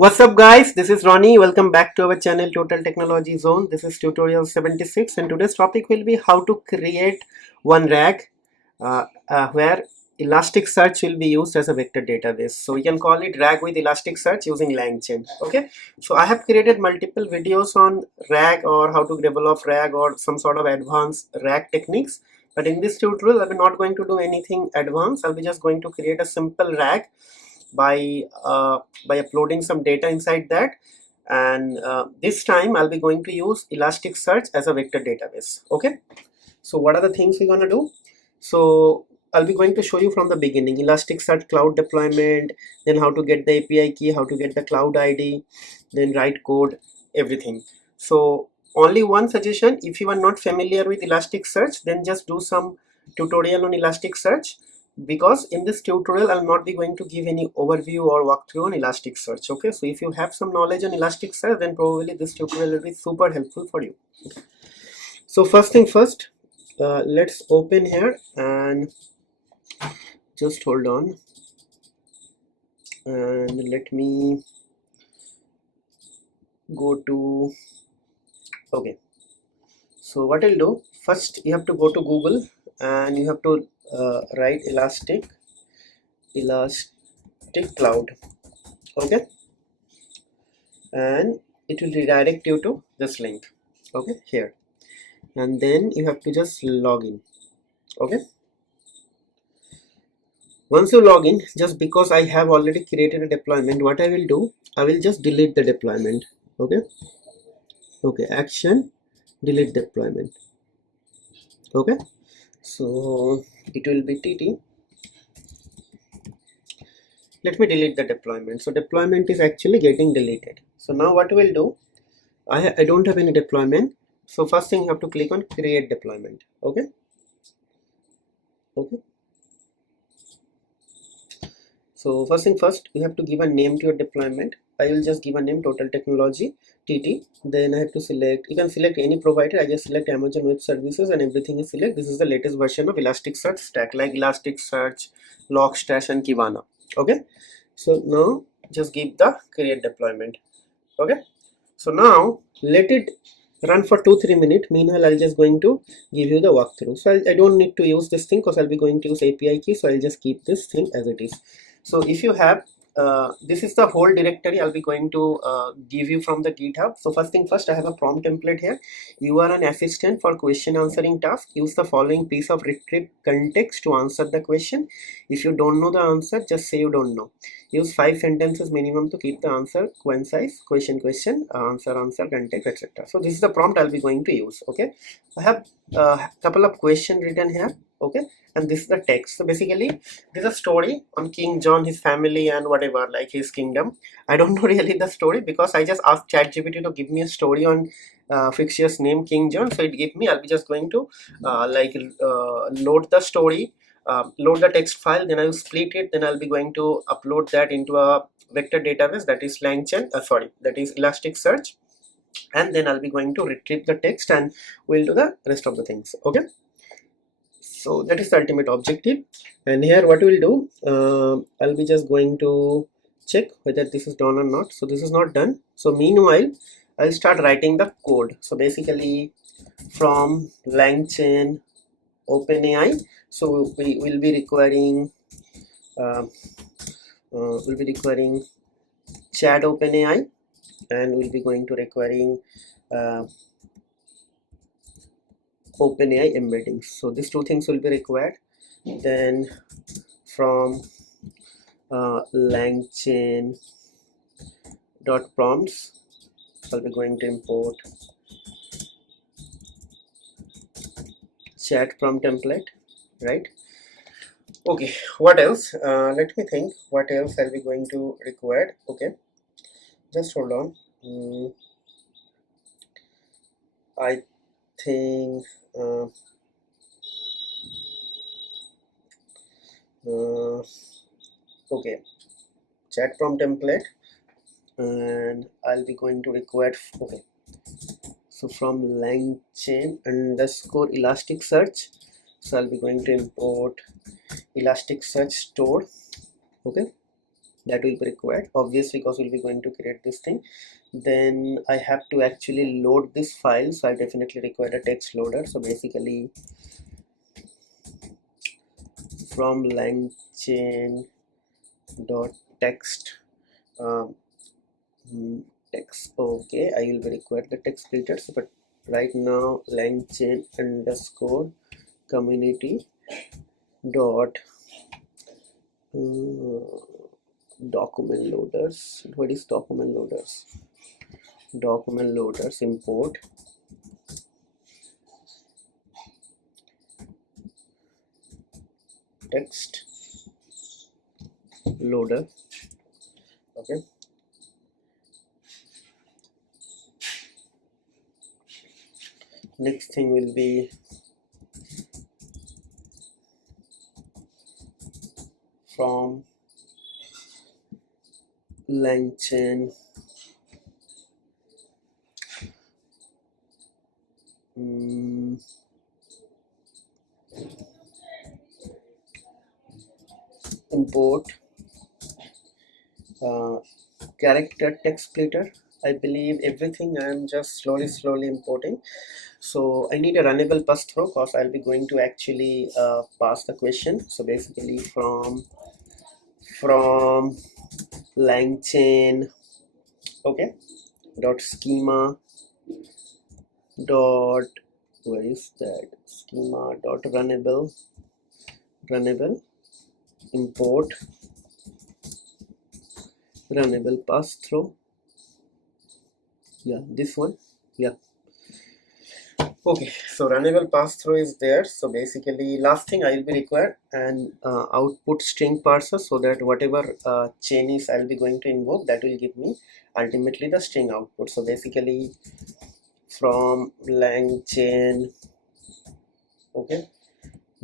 What's up guys, this is Ronnie. Welcome back to our channel Total Technology Zone. This is tutorial 76 and today's topic will be how to create one RAG where Elasticsearch will be used as a vector database. So we can call it RAG with Elasticsearch using LangChain. Okay, so I have created multiple videos on RAG or how to develop RAG or some sort of advanced RAG techniques. But in this tutorial, I'll be not going to do anything advanced. I'll be just going to create a simple RAG by uploading some data inside that, and this time I'll be going to use Elasticsearch as a vector database. Okay, so what are the things we're gonna do? So I'll be going to show you from the beginning: Elasticsearch cloud deployment, then how to get the API key, how to get the cloud ID, then write code, everything. So only one suggestion: if you are not familiar with Elasticsearch, then just do some tutorial on Elasticsearch, because in this tutorial I'll not be going to give any overview or walkthrough on Elasticsearch. Okay, so if you have some knowledge on Elasticsearch, then probably this tutorial will be super helpful for you. So first thing first, let's open here and just hold on and let me go to, okay, so what I'll do first, you have to go to Google and you have to write elastic cloud. Okay, and it will redirect you to this link, okay, here, and then you have to just log in. Okay, once you log in, just because I have already created a deployment, what I will do, I will just delete the deployment. Okay, action, delete deployment. Okay, so it will be TT. Let me delete the deployment. So deployment is actually getting deleted. So now what we'll do, I don't have any deployment. So first thing, you have to click on create deployment. Okay, so first thing first, you have to give a name to your deployment. I will just give a name, Total Technology TT. Then I have to select, you can select any provider. I just select Amazon Web Services and everything is select. This is the latest version of Elasticsearch stack, like Elasticsearch, Logstash and Kibana. Okay, so now just give the create deployment. Okay, so now let it run for 2-3 minutes. Meanwhile, I'll just going to give you the walkthrough. So I don't need to use this thing because I'll be going to use API key, so I'll just keep this thing as it is. So if you have this is the whole directory I'll be going to give you from the GitHub. So first thing first, I have a prompt template here. You are an assistant for question answering task. Use the following piece of retrieve context to answer the question. If you don't know the answer, just say you don't know. Use 5 sentences minimum to keep the answer concise. Question, answer, context, etc. So this is the prompt I'll be going to use. Okay, I have a couple of questions written here. Okay, and this is the text. So basically this is a story on King John, his family and whatever, like his kingdom. I don't know really the story because I just asked ChatGPT to give me a story on fictitious name King John, so it gave me. I'll be just going to load the story, load the text file, then I'll split it, then I'll be going to upload that into a vector database, that is LangChain, that is Elasticsearch, and then I'll be going to retrieve the text and we'll do the rest of the things. Okay, so that is the ultimate objective. And here what we'll do, I'll be just going to check whether this is done or not. So this is not done. So meanwhile, I'll start writing the code. So basically from LangChain OpenAI, so we will be requiring chat OpenAI, and we'll be going to requiring OpenAI embeddings. So these two things will be required. Then from LangChain dot prompts, I'll be going to import chat prompt template, right? Okay, what else? Let me think what else I'll be going to require. Okay, just hold on. I think okay, chat prompt template, and I'll be going to require, okay, so from LangChain underscore Elasticsearch, so I'll be going to import Elasticsearch store. Okay, that will be required, obviously, because we'll be going to create this thing. Then I have to actually load this file, so I definitely require a text loader. So basically from LangChain dot text text. Okay, I will be required the text splitters, but right now LangChain underscore community dot document loaders. What is document loaders? Document loaders import text loader. Okay, next thing will be from LangChain import character text splitter. I believe everything I am just slowly importing. So I need a runnable pass through, because I'll be going to actually pass the question. So basically from LangChain, okay, dot schema dot, where is that, schema dot runnable import runnable pass through. Yeah, this one. Yeah, okay, so runnable pass through is there. So basically last thing I will be required an output string parser, so that whatever chain is I'll be going to invoke, that will give me ultimately the string output. So basically from LangChain, okay,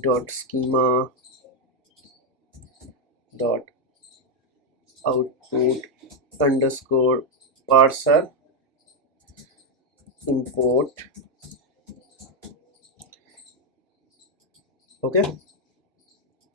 dot schema dot output underscore parser import, okay,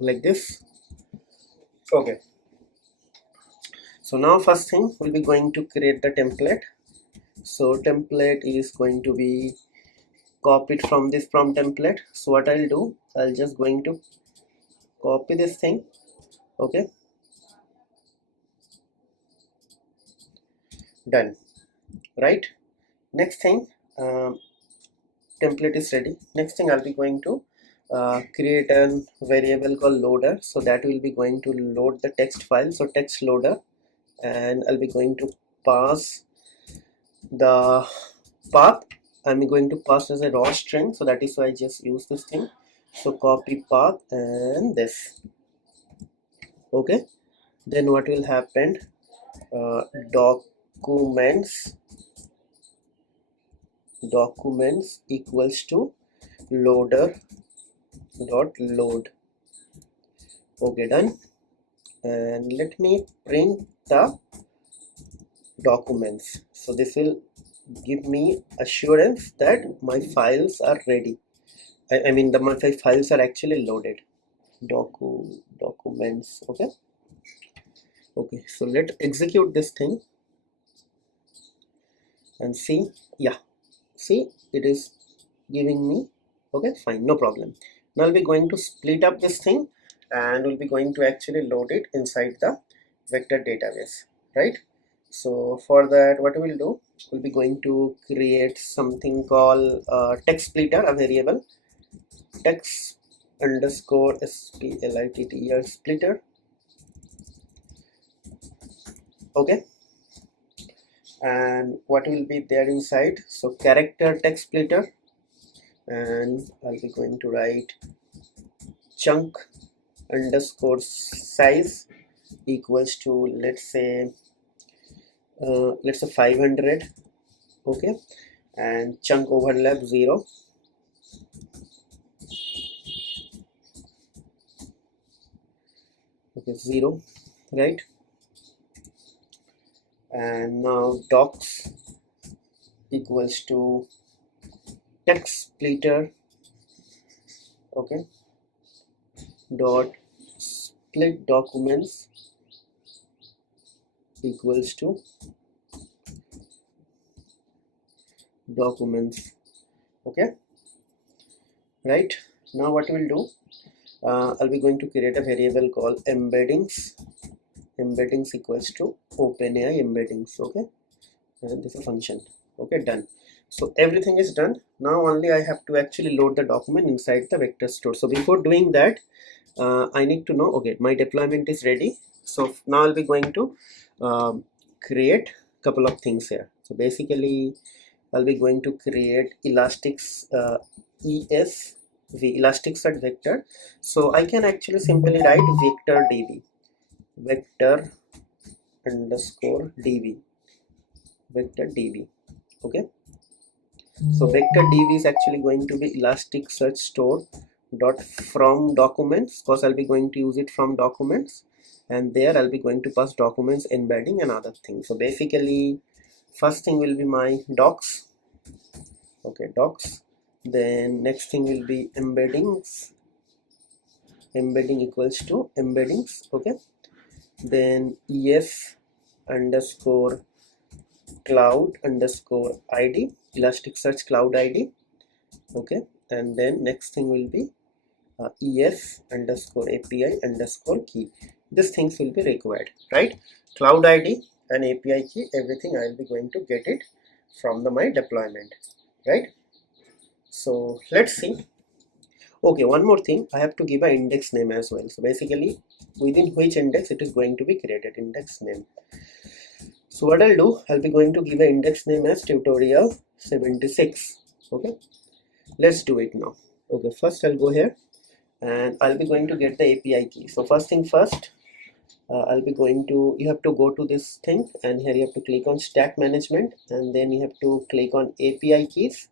like this. Okay, so now first thing we'll be going to create the template. So template is going to be copied from this prompt template. So what I'll do, I'll just going to copy this thing, okay, done, right? Next thing, template is ready. Next thing I'll be going to create a variable called loader, so that will be going to load the text file. So text loader, and I'll be going to pass the path. I'm going to pass as a raw string, so that is why I just use this thing. So copy path and this, okay. Then what will happen, documents equals to loader dot load. Okay, done. And let me print the documents. So this will give me assurance that my files are ready. I mean my files are actually loaded. Documents, okay. Okay, so let's execute this thing and see. Yeah, see, it is giving me, okay, fine, no problem. Now I'll be going to split up this thing, and we'll be going to actually load it inside the vector database, right? So for that, what we'll do, we'll be going to create something called text splitter, a variable text underscore splitter splitter, okay. And what will be there inside, so character text splitter, and I'll be going to write chunk underscore size equals to, let's say 500, okay, and chunk overlap 0, okay, 0, right? And now docs equals to text splitter, okay, dot split documents equals to documents. Okay, right? Now what we'll do, I'll be going to create a variable called embeddings equals to OpenAI embeddings. Okay, and this is a function. Okay, done. So everything is done. Now only I have to actually load the document inside the vector store. So before doing that, I need to know, okay, my deployment is ready. So now I'll be going to create a couple of things here. So basically I'll be going to create Elasticsearch vector. So I can actually simply write vector underscore db, okay. So vector db is actually going to be Elasticsearch store dot from documents, because I'll be going to use it from documents, and there I'll be going to pass documents, embedding and other things. So basically first thing will be my docs. Okay, docs. Then next thing will be embeddings, embedding equals to embeddings. Okay, then es underscore cloud underscore id, Elasticsearch Cloud id. Okay, and then next thing will be es underscore api underscore key. These things will be required, right? Cloud id and api key, everything I will be going to get it from my deployment, right? So let's see. Okay, one more thing, I have to give an index name as well. So basically within which index it is going to be created, index name. So what I'll do, I'll be going to give an index name as tutorial 76. Okay, let's do it now. Okay, first I'll go here and I'll be going to get the API key. So first thing first, I'll be going to, you have to go to this thing, and here you have to click on stack management, and then you have to click on API keys,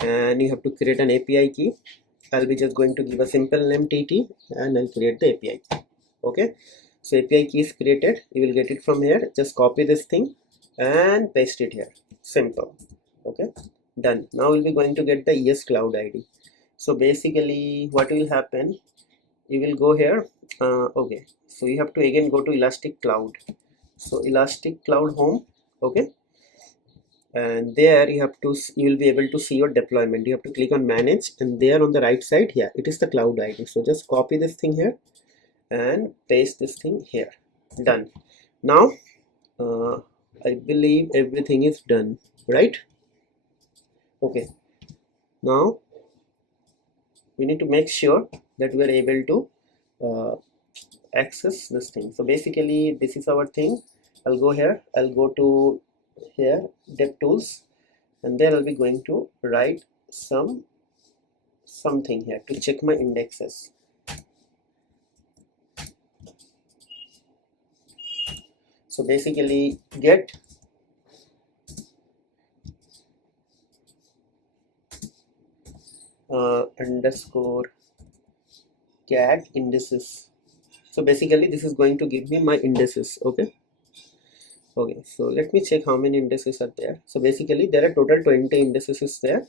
and you have to create an API key. I'll be just going to give a simple name TT, and I'll create the API key. Okay, so API key is created. You will get it from here. Just copy this thing and paste it here. Simple. Okay, done. Now we'll be going to get the ES Cloud ID. So basically what will happen, you will go here. Okay, so you have to again go to Elastic Cloud. So Elastic Cloud home. Okay, and there you will be able to see your deployment. You have to click on manage, and there on the right side, yeah, it is the cloud ID. So just copy this thing here and paste this thing here. Done. Now I believe everything is done, right? Okay, now we need to make sure that we are able to access this thing. So basically this is our thing. I'll go here, I'll go to here, DevTools, and there I'll be going to write something here to check my indexes. So basically get underscore cat indices. So basically this is going to give me my indices. Okay, so let me check how many indices are there. So basically there are total 20 indices is there,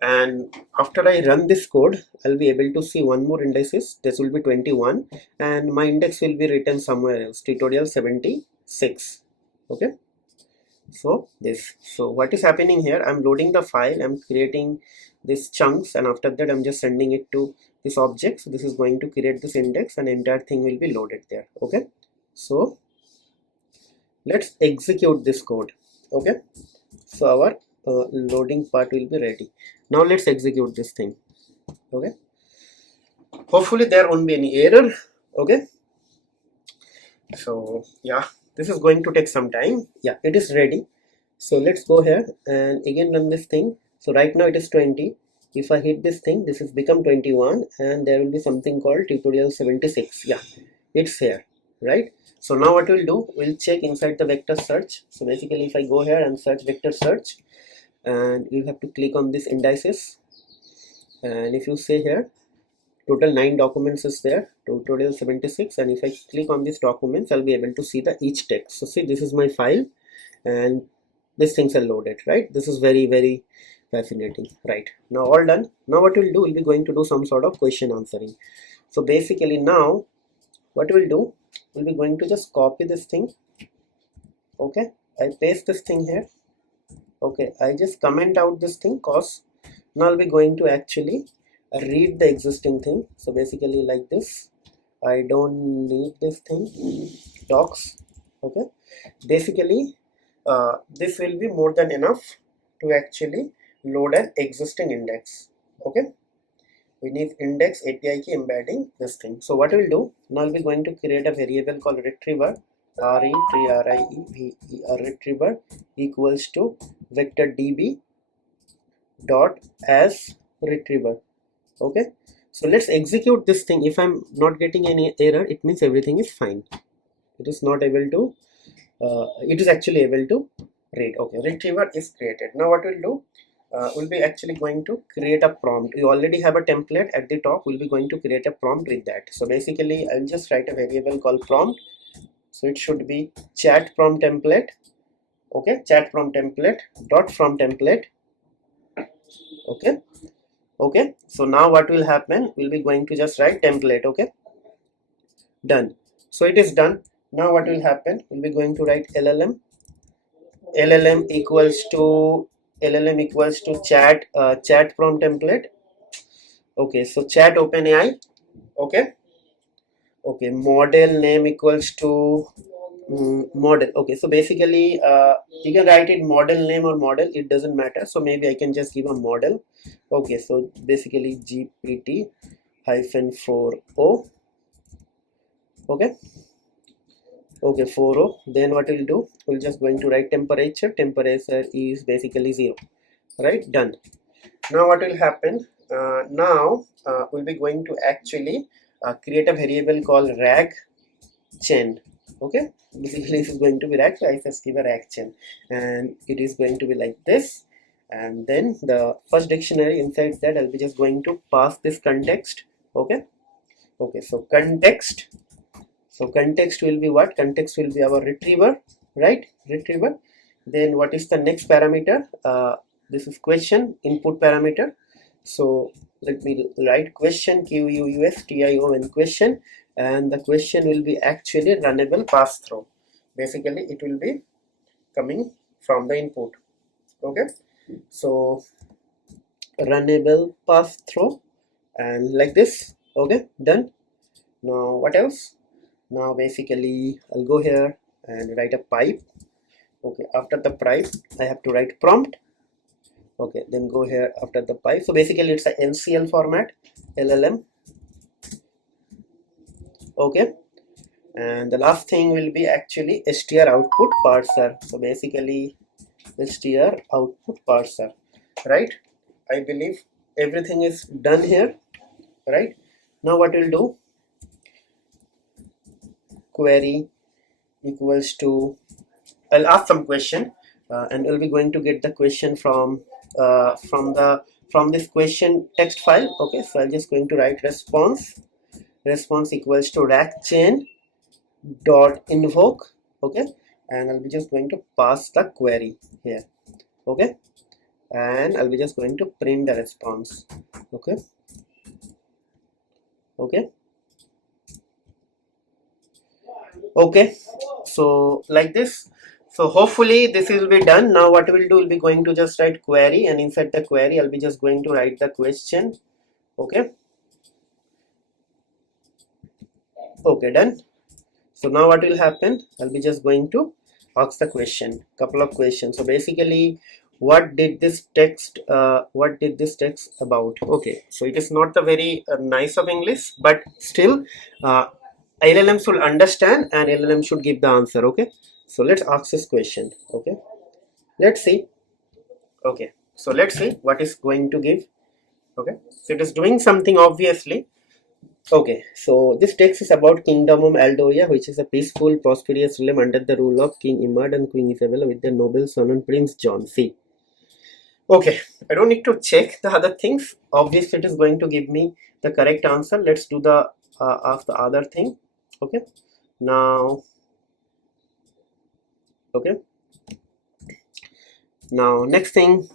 and after I run this code, I'll be able to see one more indices. This will be 21, and my index will be written somewhere else, tutorial 76. Okay, so this, so what is happening here, I'm loading the file, I'm creating these chunks, and after that I'm just sending it to this object. So this is going to create this index, and entire thing will be loaded there. Okay, so let's execute this code. Okay, so our loading part will be ready. Now let's execute this thing. Okay, hopefully there won't be any error. Okay, so yeah, this is going to take some time. Yeah, it is ready. So let's go here and again run this thing. So right now it is 20. If I hit this thing, this has become 21, and there will be something called tutorial 76. Yeah, it's here, right? So now what we'll do, we'll check inside the vector search. So basically if I go here and search vector search, and you have to click on this indices, and if you say here total 9 documents is there, tutorial 76, and if I click on these documents, I'll be able to see the each text. So see, this is my file, and these things are loaded, right? This is very fascinating, right? Now all done. Now what we'll do, we'll be going to do some sort of question answering. So basically now what we'll do, we'll be going to just copy this thing Okay, I paste this thing here. Okay, I just comment out this thing cause now I'll be going to actually read the existing thing. So basically like this, I don't need this thing docs. Okay, basically this will be more than enough to actually load an existing index. Okay, we need index API key embedding this thing. So what we'll do now, we'll be going to create a variable called retriever, retriever equals to vector db dot as retriever. Okay, so let's execute this thing. If I'm not getting any error, it means everything is fine. It is not able to it is actually able to read. Okay, retriever is created. Now what we'll do, we'll be actually going to create a prompt. We already have a template at the top. We'll be going to create a prompt with that. So basically I'll just write a variable called prompt. So it should be chat prompt template. Okay, chat prompt template dot from template. Okay, okay, so now what will happen, we'll be going to just write template. Okay, done. So it is done. Now what will happen, we'll be going to write llm equals to chat prompt template. Okay, so chat OpenAI. Okay, okay, model name equals to model. Okay, so basically you can write it model name or model, it doesn't matter. So maybe I can just give a model. Okay, so basically gpt-4o. Okay, okay, 4o. Then what we'll do, we'll just going to write temperature. Temperature is basically 0. Right, done. Now what will happen, we'll be going to actually create a variable called rag chain. Okay, basically this is going to be rag, so I just give a rag chain and it is going to be like this. And then the first dictionary, inside that I'll be just going to pass this context. Okay, okay, so context will be what? Context will be our retriever, right? Retriever. Then what is the next parameter? This is question input parameter. So let me write question, question, question, and the question will be actually runnable pass through. Basically it will be coming from the input. Okay, so runnable pass through and like this. Okay, done. Now what else? Now basically I'll go here and write a pipe. Okay, after the pipe I have to write prompt. Okay, then go here after the pipe. So basically it's a LCL format, LLM. Okay, and the last thing will be actually str output parser. So basically str output parser, right? I believe everything is done here, right? Now what we'll do, query equals to, I'll ask some question and we'll be going to get the question from this question text file. Okay, so I'm just going to write response equals to rag chain dot invoke. Okay, and I'll be just going to pass the query here. Okay, and I'll be just going to print the response. Okay, okay, okay, so like this. So hopefully this will be done. Now what we'll do, we'll be going to just write query, and inside the query I'll be just going to write the question. Okay, okay, done. So now what will happen, I'll be just going to ask the question, couple of questions. So basically what did this text about? Okay, so it is not the very nice of English, but still LLM should understand and LLM should give the answer. Okay, so let's ask this question. Okay, let's see. Okay, so let's see what is going to give. Okay, so it is doing something obviously. Okay, so this text is about Kingdom of Aldoria, which is a peaceful, prosperous realm under the rule of King Imad and Queen Isabella with their noble son and Prince John. See. Okay, I don't need to check the other things. Obviously, it is going to give me the correct answer. Let's do the ask the other thing. Okay, now. Okay, now next thing.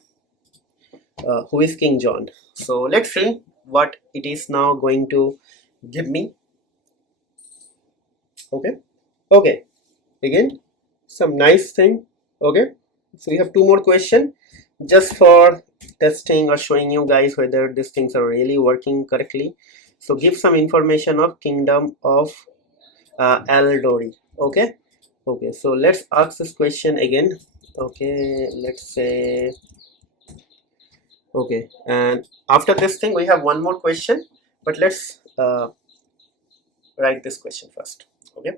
Who is King John? So let's see what it is now going to give me. Okay, okay, again. some nice thing. Okay, so we have two more questions just for testing or showing you guys whether these things are really working correctly. So give some information of kingdom of Eldori. Okay, okay, so let's ask this question again. Okay, let's say, okay, and after this thing we have one more question, but let's write this question first. Okay,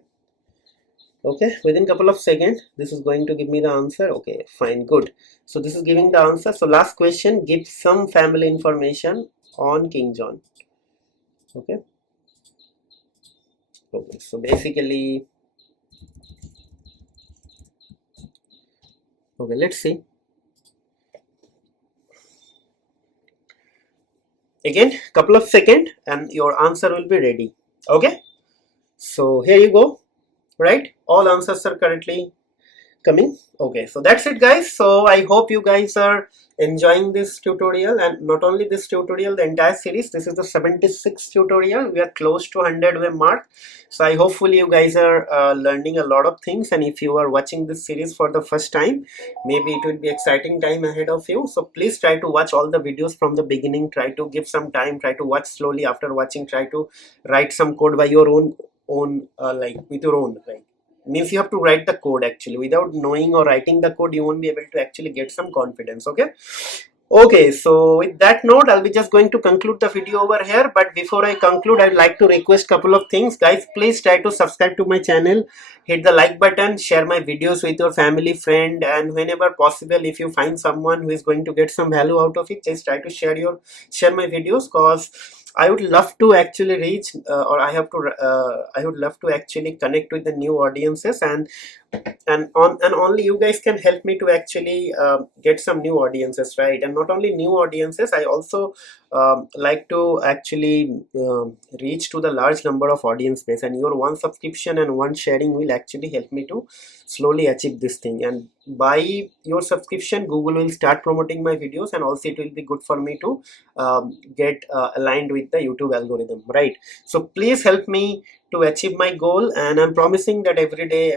okay, within couple of seconds this is going to give me the answer. Okay, fine, good. So this is giving the answer. So last question, give some family information on King John. Okay, okay, so basically, okay, let's see again, couple of seconds and your answer will be ready. Okay, so here you go. Right, all answers are currently coming. Okay, so that's it guys. So I hope you guys are enjoying this tutorial, and not only this tutorial, the entire series. This is the 76th tutorial. We are close to 100 web mark. So I hopefully you guys are learning a lot of things, and if you are watching this series for the first time, maybe it will be exciting time ahead of you. So please try to watch all the videos from the beginning. Try to give some time, try to watch slowly. After watching, try to write some code by your own like with your own, like, means you have to write the code. Actually, without knowing or writing the code, you won't be able to actually get some confidence. Okay, okay, so with that note, I'll be just going to conclude the video over here. But before I conclude, I'd like to request couple of things. Guys, please try to subscribe to my channel, hit the like button, share my videos with your family, friend, and whenever possible, if you find someone who is going to get some value out of it, just try to share my videos, cause I would love to actually reach or I would love to actually connect with the new audiences, and only you guys can help me to actually get some new audiences, right? And not only new audiences, I also like to actually reach to the large number of audience base, and your one subscription and one sharing will actually help me to slowly achieve this thing. And by your subscription, Google will start promoting my videos, and also it will be good for me to get aligned with the YouTube algorithm, right? So please help me to achieve my goal, and I'm promising that every day,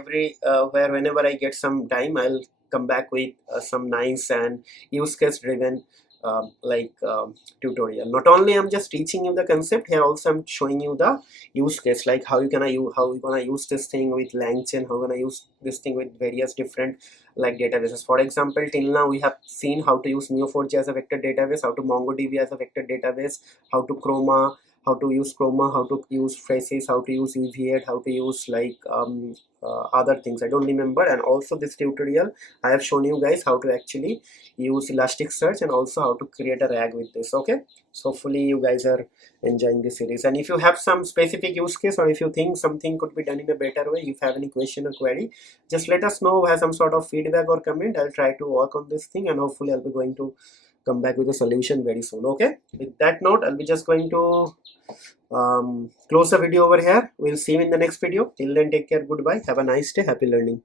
whenever I get some time, I'll come back with some nice and use case driven tutorial. Not only I'm just teaching you the concept, here also I'm showing you the use case, like how you gonna use this thing with LangChain, how you gonna use this thing with various different like databases. For example, till now we have seen how to use Neo4j as a vector database, how to MongoDB as a vector database, how to Chroma, how to use Chroma, how to use phrases, how to use UV8, how to use like other things I don't remember. And also this tutorial I have shown you guys how to actually use Elasticsearch, and also how to create a RAG with this. Okay, so hopefully you guys are enjoying this series, and if you have some specific use case, or if you think something could be done in a better way, if you have any question or query, just let us know, have some sort of feedback or comment. I'll try to work on this thing, and hopefully I'll be going to come back with a solution very soon. Okay, with that note, I'll be just going to close the video over here. We'll see you in the next video. Till then, take care, goodbye, have a nice day, happy learning.